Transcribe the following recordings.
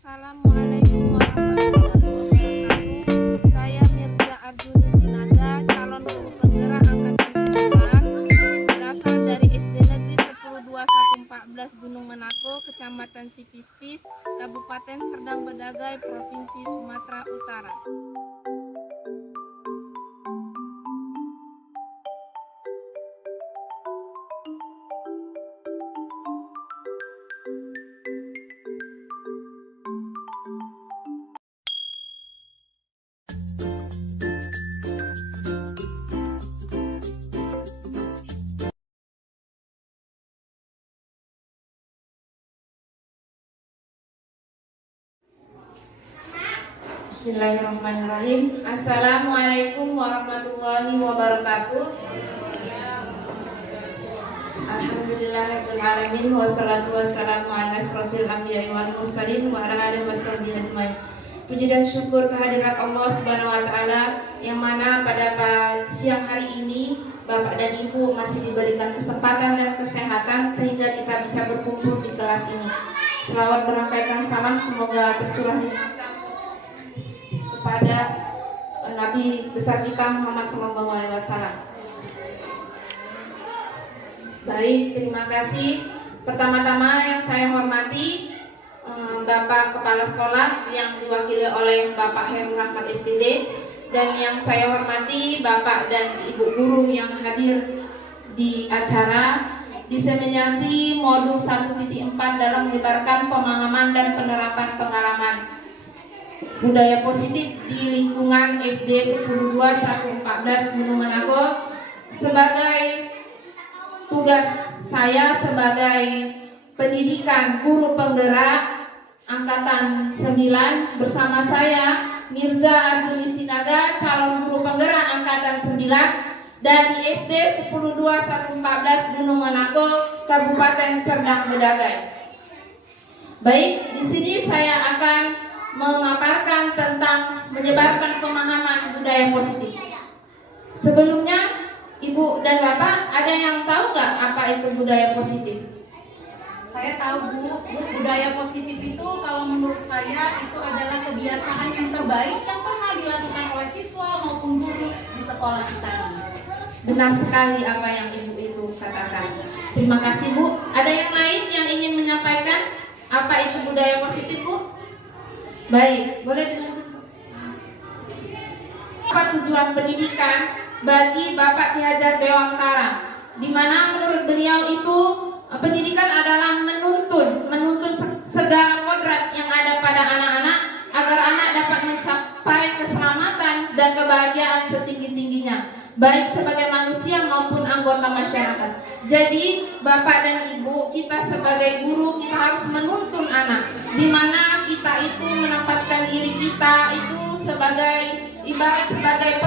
Assalamualaikum warahmatullahi wabarakatuh. Saya Mirza Arjuni Sinaga, calon guru penggerak angkatan 9, berasal dari SD Negeri 102114 Gunung Menako, Kecamatan Sipispis, Kabupaten Serdang Bedagai, Provinsi Sumatera Utara. Bismillahirrahmanirrahim. Assalamualaikum warahmatullahi wabarakatuh. Alhamdulillahirrahmanirrahim. Wassalatu wassalamu ala asrofil anbiya'i wal mursalin wa ala alihi washabbihi ajmain. Puji dan syukur kehadirat Allah Subhanahu wa taala yang mana pada siang hari ini Bapak dan Ibu masih diberikan kesempatan dan kesehatan sehingga kita bisa berkumpul di kelas ini. Selawat berangkaikan salam semoga tercurah kepada Nabi besar kita Muhammad SAW. Baik, terima kasih. Pertama-tama yang saya hormati Bapak Kepala Sekolah yang diwakili oleh Bapak Herul Rahmat SPD, dan yang saya hormati Bapak dan Ibu guru yang hadir di acara diseminasi modul 1.4 dalam menyebarkan pemahaman dan penerapan pengalaman budaya positif di lingkungan SD 102114 Gunung Menako. Sebagai tugas saya sebagai pendidikan guru penggerak angkatan 9, bersama saya Mirza Arjuni Sinaga, calon guru penggerak angkatan 9 dari SD 102114 Gunung Menako, Kabupaten Serdang Bedagai. Baik, di sini saya akan memaparkan tentang menyebarkan pemahaman budaya positif. Sebelumnya, Ibu dan Bapak ada yang tahu nggak apa itu budaya positif? Saya tahu, Bu. Budaya positif itu kalau menurut saya itu adalah kebiasaan yang terbaik yang pernah dilakukan oleh siswa maupun guru di sekolah kita ini. Benar sekali apa yang Ibu itu katakan. Terima kasih, Bu. Ada yang lain yang ingin menyampaikan apa itu budaya positif, Bu? Baik, boleh dilanjut. Apa tujuan pendidikan bagi Bapak Ki Hajar Dewantara? Di mana menurut beliau itu pendidikan adalah menuntun segala kodrat yang ada pada anak-anak agar anak dapat mencapai keselamatan dan kebahagiaan setinggi-tingginya, baik sebagai manusia maupun anggota masyarakat. Jadi Bapak dan Ibu, kita sebagai guru kita harus menuntun anak, di mana kita itu menempatkan diri kita itu sebagai ibarat sebagai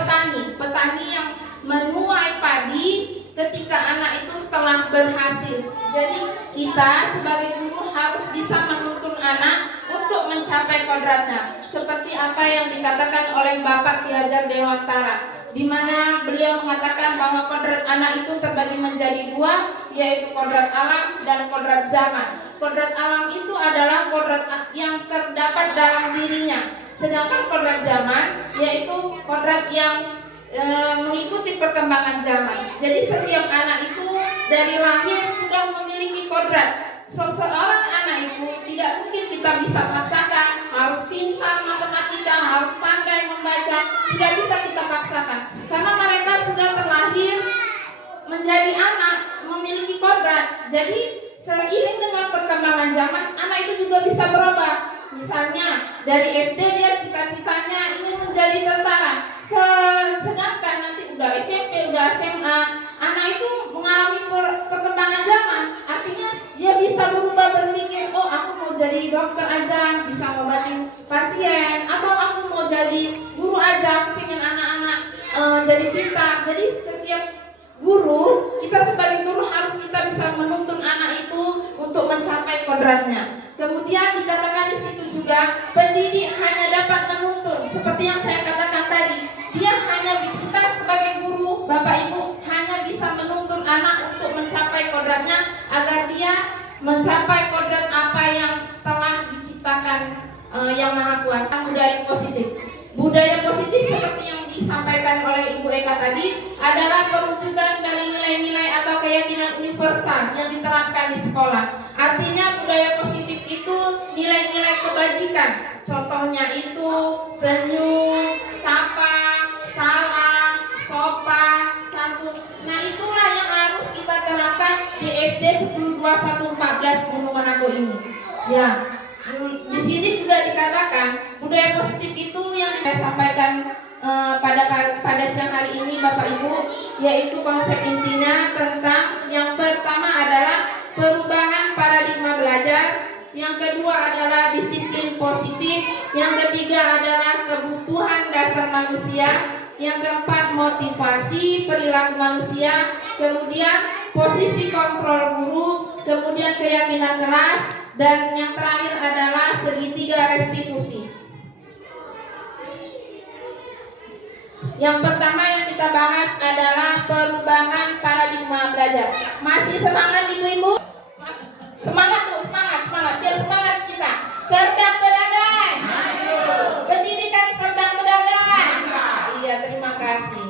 petani yang menuai padi ketika anak itu telah berhasil. Jadi kita sebagai guru harus bisa menuntun anak untuk mencapai kodratnya, seperti apa yang dikatakan oleh Bapak Ki Hajar Dewantara, di mana beliau mengatakan bahwa kodrat anak itu terbagi menjadi dua, yaitu kodrat alam dan kodrat zaman. Kodrat alam itu adalah kodrat yang terdapat dalam dirinya, sedangkan kodrat zaman yaitu kodrat yang mengikuti perkembangan zaman. Jadi setiap anak itu dari lahir sudah memiliki kodrat. Seorang anak itu tidak mungkin kita bisa paksakan harus pintar matematika, harus pandai membaca, tidak bisa kita paksakan, karena mereka sudah terlahir menjadi anak memiliki kodrat. Jadi seiring dengan perkembangan zaman, anak itu juga bisa berubah. Misalnya dari SD dia cita-citanya ingin menjadi tentara, sedangkan nanti udah SMP, udah SMA, anak itu mengalami perkembangan zaman. Artinya dia bisa berubah berpikir, oh aku mau jadi dokter aja, bisa ngobatin pasien, atau aku mau jadi guru aja, aku pengen anak-anak jadi pintar. Jadi setiap guru, kita sebagai guru harus kita bisa menuntun anak itu untuk mencapai kodratnya. Kemudian dikatakan di situ juga, pendidik hanya dapat menuntun, seperti yang saya katakan tadi. Dia hanya, kita sebagai guru, Bapak Ibu hanya bisa menuntun anak untuk mencapai kodratnya agar dia mencapai kodrat apa yang telah diciptakan tentang budaya positif. Budaya positif seperti yang disampaikan oleh Ibu Eka tadi adalah perwujudan dari nilai-nilai atau keyakinan universal yang diterapkan di sekolah. Artinya budaya positif itu nilai-nilai kebajikan. Contohnya itu senyum, sapa, salam, sopan, santun. Nah itulah yang harus kita terapkan di SD 102114 Gunung Manado ini. Ya, di sini juga dikatakan budaya positif itu yang saya sampaikan pada siang hari ini Bapak Ibu, yaitu konsep intinya tentang yang pertama adalah perubahan paradigma belajar, yang kedua adalah disiplin positif, yang ketiga adalah kebutuhan dasar manusia, yang keempat motivasi perilaku manusia, kemudian posisi kontrol guru, kemudian keyakinan kelas, dan yang terakhir adalah segitiga restitusi. Yang pertama yang kita bahas adalah perubahan paradigma belajar. Masih semangat ibu-ibu? Semangat Bu, semangat. Biar semangat kita. Serdang berdagang. Pendidikan serdang berdagang. Iya, terima kasih.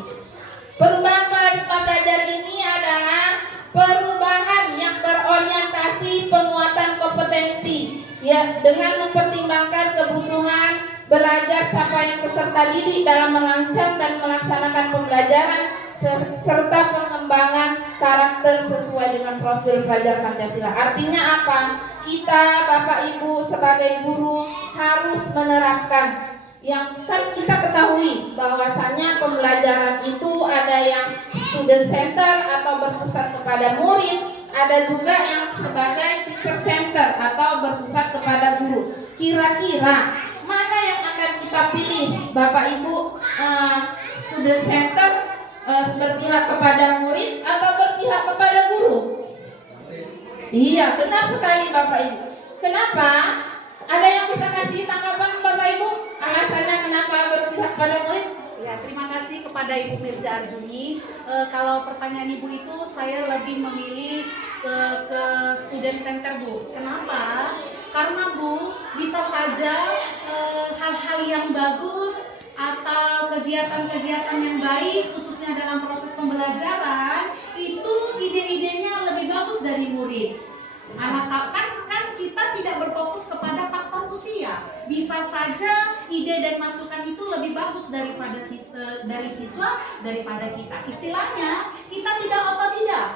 Perubahan paradigma belajar ini adalah perubahan yang berorientasi penguatan kompetensi, ya, dengan mempertimbangkan kebutuhan belajar capaian peserta didik dalam merancang dan melaksanakan pembelajaran serta pengembangan karakter sesuai dengan profil pelajar Pancasila. Artinya apa? Kita Bapak Ibu sebagai guru harus menerapkan yang kan kita ketahui bahwasannya pembelajaran itu ada yang student center atau berpusat kepada murid, ada juga yang sebagai teacher center atau berpusat kepada guru. Kira-kira mana yang akan kita pilih Bapak Ibu, student center berpihak kepada murid atau berpihak kepada guru? Iya, benar sekali Bapak Ibu. Kenapa? Ada yang bisa kasih tanggapan Bapak Ibu? Alasannya kenapa berpihak pada murid? Ya, terima kasih kepada Ibu Mirza Arjuni. Kalau pertanyaan Ibu itu saya lebih memilih ke student center Bu. Kenapa? Karena Bu, bisa saja hal-hal yang bagus atau kegiatan-kegiatan yang baik khususnya dalam proses pembelajaran itu ide-idenya lebih bagus dari murid. Anak kan kita tidak berfokus kepada faktor usia. Bisa saja ide dan masukan itu lebih bagus daripada dari siswa daripada kita. Istilahnya kita tidak otodidak.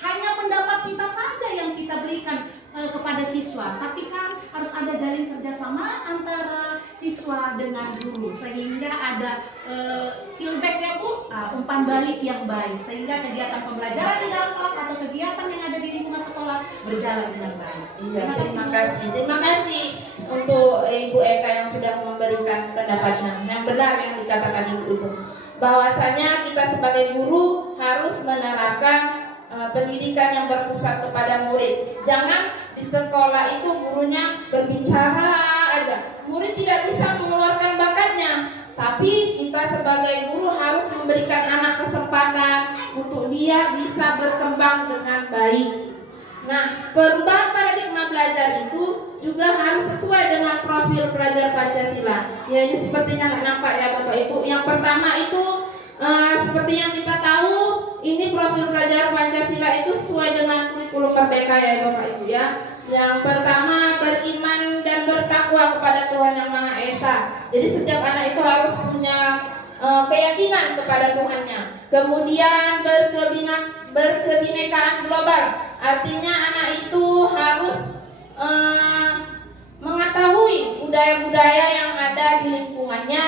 Hanya pendapat kita saja yang kita berikan kepada siswa, tapi kan harus ada jalin kerjasama antara siswa dengan guru sehingga ada feedback ya Bu, umpan balik yang baik sehingga kegiatan pembelajaran di dalam kelas atau kegiatan yang ada di lingkungan sekolah berjalan dengan baik. Iya, terima kasih untuk Ibu Eka yang sudah memberikan pendapatnya. Yang benar yang dikatakan Ibu itu, bahwasanya kita sebagai guru harus menerapkan pendidikan yang berpusat kepada murid. Jangan di sekolah itu gurunya berbicara aja, murid tidak bisa mengeluarkan bakatnya. Tapi kita sebagai guru harus memberikan anak kesempatan untuk dia bisa berkembang dengan baik. Nah, perubahan paradigma belajar itu juga harus sesuai dengan profil pelajar Pancasila. Ya, ini sepertinya nggak nampak ya Bapak Ibu. Yang pertama itu seperti yang kita tahu, ini profil pelajar Pancasila itu sesuai dengan kurikulum Merdeka ya Bapak Ibu ya. Yang pertama, beriman dan bertakwa kepada Tuhan Yang Maha Esa. Jadi setiap anak itu harus punya keyakinan kepada Tuhannya. Kemudian berkebinekaan global. Artinya anak itu harus mengetahui budaya-budaya yang ada di lingkungannya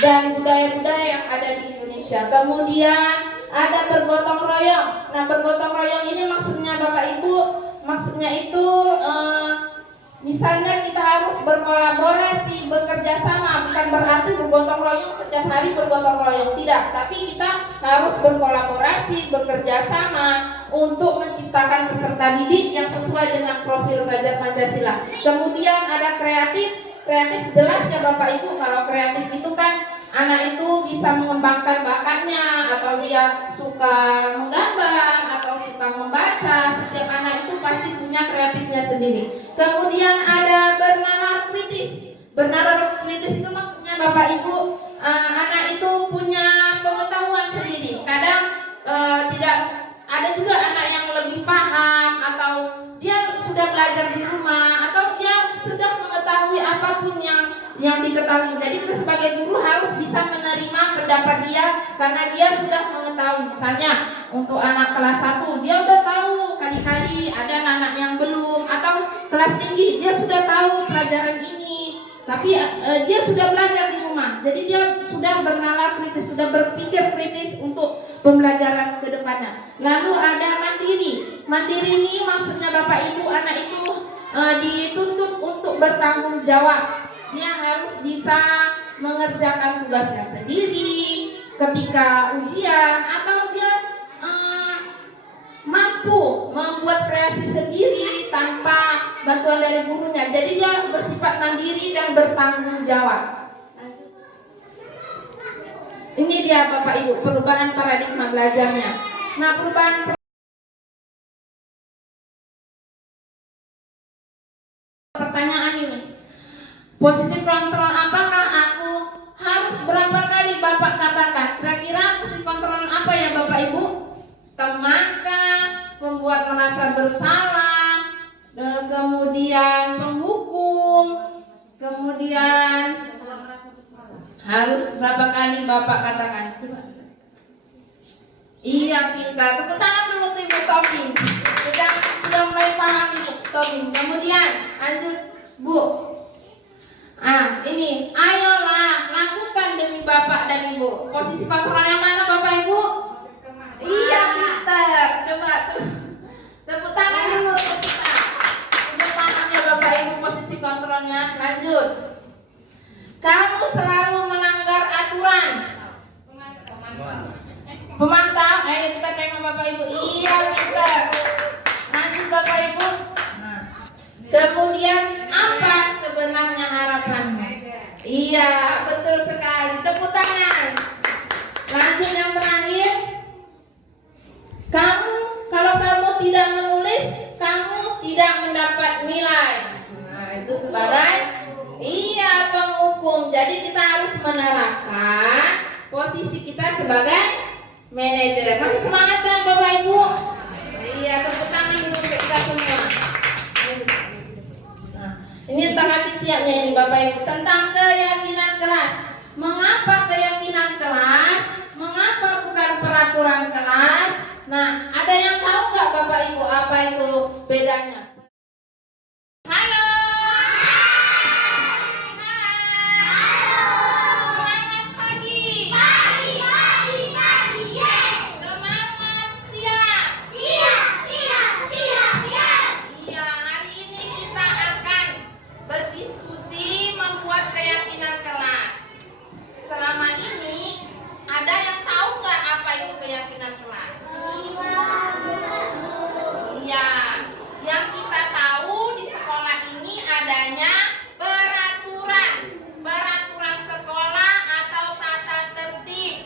dan budaya-budaya yang ada di Indonesia. Kemudian ada bergotong royong. Nah, bergotong royong ini maksudnya Bapak Ibu, maksudnya itu misalnya kita harus berkolaborasi, bekerja sama. Bukan berarti bergotong royong setiap hari bergotong royong, tidak. Tapi kita harus berkolaborasi, bekerja sama untuk menciptakan peserta didik yang sesuai dengan profil pelajar Pancasila. Kemudian ada kreatif jelas ya Bapak Ibu. Kalau kreatif itu kan anak itu bisa mengembangkan bakatnya, atau dia suka menggambar atau suka membaca. Setiap anak itu pasti punya kreatifnya sendiri. Kemudian ada bernalar kritis. Bernalar kritis itu maksudnya bergabung. Jadi kita sebagai guru harus bisa menerima pendapat dia karena dia sudah mengetahui. Misalnya untuk anak kelas 1 dia udah tahu kali-kali, ada anak yang belum, atau kelas tinggi dia sudah tahu pelajaran ini, tapi dia sudah belajar di rumah. Jadi dia sudah bernalar kritis, sudah berpikir kritis untuk pembelajaran ke depannya. Lalu ada mandiri. Mandiri ini maksudnya Bapak Ibu, anak itu dituntut untuk bertanggung jawab. Dia harus bisa mengerjakan tugasnya sendiri ketika ujian, atau dia mampu membuat kreasi sendiri tanpa bantuan dari gurunya. Jadi dia bersifat mandiri dan bertanggung jawab. Ini dia Bapak Ibu perubahan paradigma belajarnya. Nah, perubahan pertanyaan ini, posisi kontrol apakah aku harus berapa kali Bapak katakan? Kira-kira posisi kontrol apa ya Bapak Ibu? Temaka, membuat merasa bersalah, kemudian penghukum, kemudian harus berapa kali Bapak katakan? Coba. Iya, pintar. Tepuk tangan dulu untuk Ibu Tommy. Sudah mulai paham Ibu Tommy. Kemudian lanjut Bu. Ini, ayolah lakukan demi Bapak dan Ibu. Posisi kontrol yang mana Bapak Ibu? Iya, pintar. Coba tuh. Tepuk tangan dulu untuk kita. Sudah paham ya Bapak Ibu posisi kontrolnya. Lanjut. Kamu selalu melanggar aturan. Pemantau. Ayo kita tengok Bapak Ibu. Iya, pintar. Lanjut Bapak Ibu. Kemudian apa sebenarnya harapanmu? Iya, betul sekali. Tepuk tangan. Lanjut yang terakhir. Kalau kamu tidak menulis, kamu tidak mendapat nilai. Nah, itu sebagai penghukum. Jadi kita harus menerapkan posisi kita sebagai manajer. Masih semangat kan Bapak Ibu? Iya, tepuk tangan dulu untuk kita semua. Ini nanti siapnya ini Bapak Ibu tentang keyakinan kelas. Mengapa keyakinan kelas? Mengapa bukan peraturan kelas? Nah, ada yang tahu nggak Bapak Ibu apa itu bedanya? Halo. Semangat pagi. Pagi. Yes. Semangat siang. Siang. Yes. Iya, hari ini kita akan berdiskusi membuat keyakinan kelas. Selama ini ada yang tahu nggak apa itu keyakinan kelas? Iya, yang kita tahu di sekolah ini adanya peraturan sekolah atau tata tertib.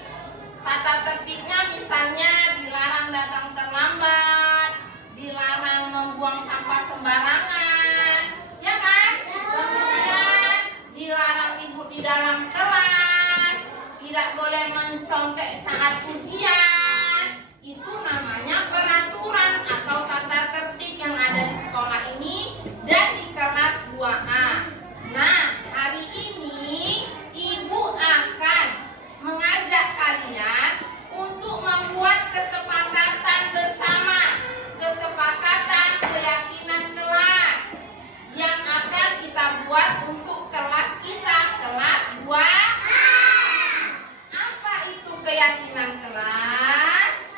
Tata tertibnya misalnya dilarang datang terlambat, dilarang membuang sampah sembarangan, ya kan? Kemudian dilarang ribut di dalam kelas, tidak boleh mencontek saat ujian. Itu namanya peraturan atau tata tertib yang ada di sekolah ini dan di kelas 2A. Nah, hari ini Ibu akan mengajak kalian untuk membuat kesepakatan bersama, kesepakatan keyakinan kelas yang akan kita buat untuk kelas kita, kelas 2A. Apa itu keyakinan kelas?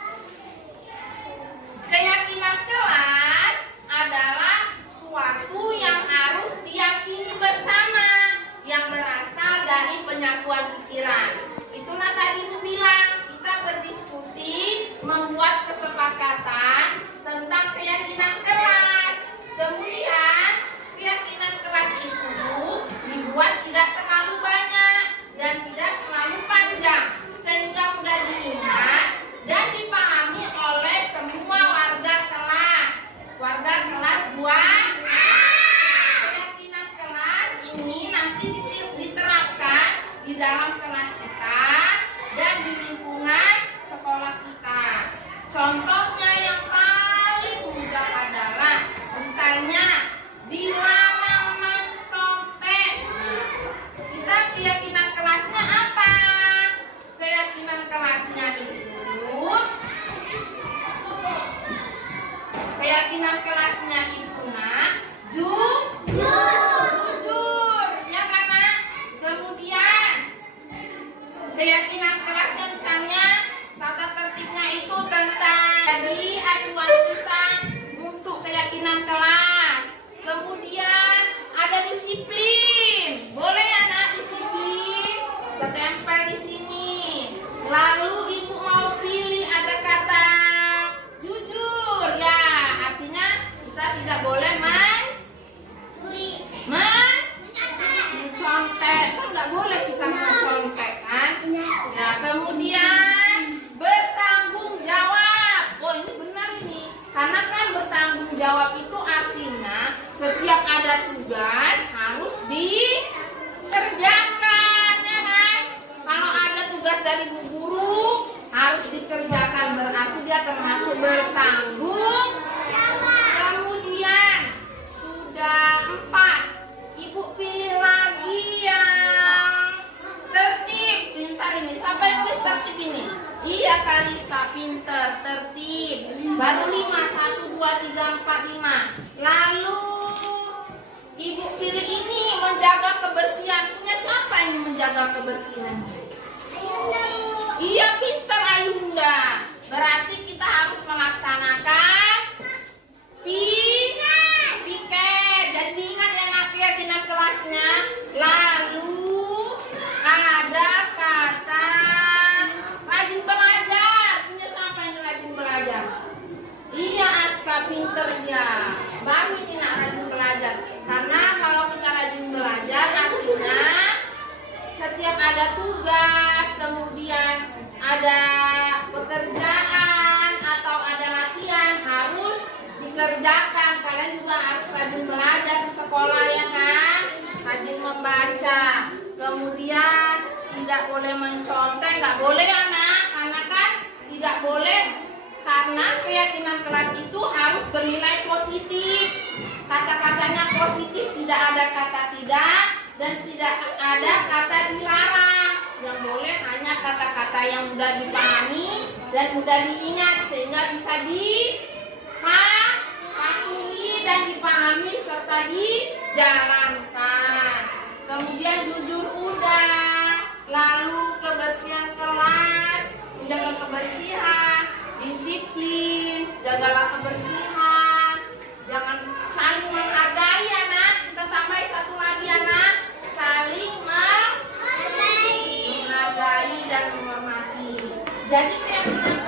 Keyakinan kelas adalah suatu yang harus diyakini bersama, yang berasal dari penyatuan pikiran. Itulah tadi Ibu bilang, kita berdiskusi membuat kesepakatan tentang keyakinan kelas. Kemudian keyakinan kelas itu dibuat tidak terlalu banyak dan tidak terlalu panjang, sehingga mudah diingat dan dipahami oleh semua warga kelas 2. Keyakinan kelas ini nanti diterapkan di dalam kelas kita dan di lingkungan sekolah kita. Contohnya yang paling mudah adalah misalnya dilarang mencontek. Kita keyakinan kelasnya misalnya tata tertibnya itu tentang jadi acuan kita untuk keyakinan kelas. Kemudian ada disiplin, boleh anak disiplin, ketempel di sini. Lalu ibu mau pilih ada kata jujur, ya artinya kita tidak boleh mencontek, kan nggak boleh kita mencontek kan. Nah kemudian bertanggung jawab. Oh ini benar ini, karena kan bertanggung jawab itu artinya setiap ada tugas harus dikerjakan, ya kan? Kalau ada tugas dari bu guru harus dikerjakan, berarti dia termasuk bertanggung. Kemudian sudah 4, ibu pilih lagi yang tertib, pintar ini. Siapa yang tulis tertib ini? Iya Kalisa, pintar, tertib. Baru 5, 1, 2, 3, 4, 5. Lalu ibu pilih ini, menjaga kebersihan. Punya siapa ini menjaga kebersihan? Iya pintar Ayunda. Berarti kita harus melaksanakan piket. Dan diingat ya nak keyakinan kelasnya. Lalu ada kata rajin belajar. Punya siapa yang rajin belajar? Iya Aska, pinter dia. Baru ini nak rajin belajar. Karena kalau kita rajin belajar artinya setiap ada tugas, kemudian ada pekerjaan atau ada latihan harus dikerjakan. Kalian juga harus rajin belajar di sekolah, ya kan? Rajin membaca. Kemudian tidak boleh mencontek, nggak boleh anak, karena kan tidak boleh, karena keyakinan kelas itu harus bernilai positif. Kata-katanya positif, tidak ada kata tidak dan tidak ada kata dilarang. Yang boleh hanya kata-kata yang mudah dipahami dan mudah diingat sehingga bisa dipahami dan dipahami serta dijalankan. Kemudian jujur udah, lalu kebersihan kelas, menjaga kebersihan, disiplin, jagalah kebersihan, jangan saling menghargai anak. Kita tambah satu lagi anak, saling menghargai dan menghormati. Jadi keyakinan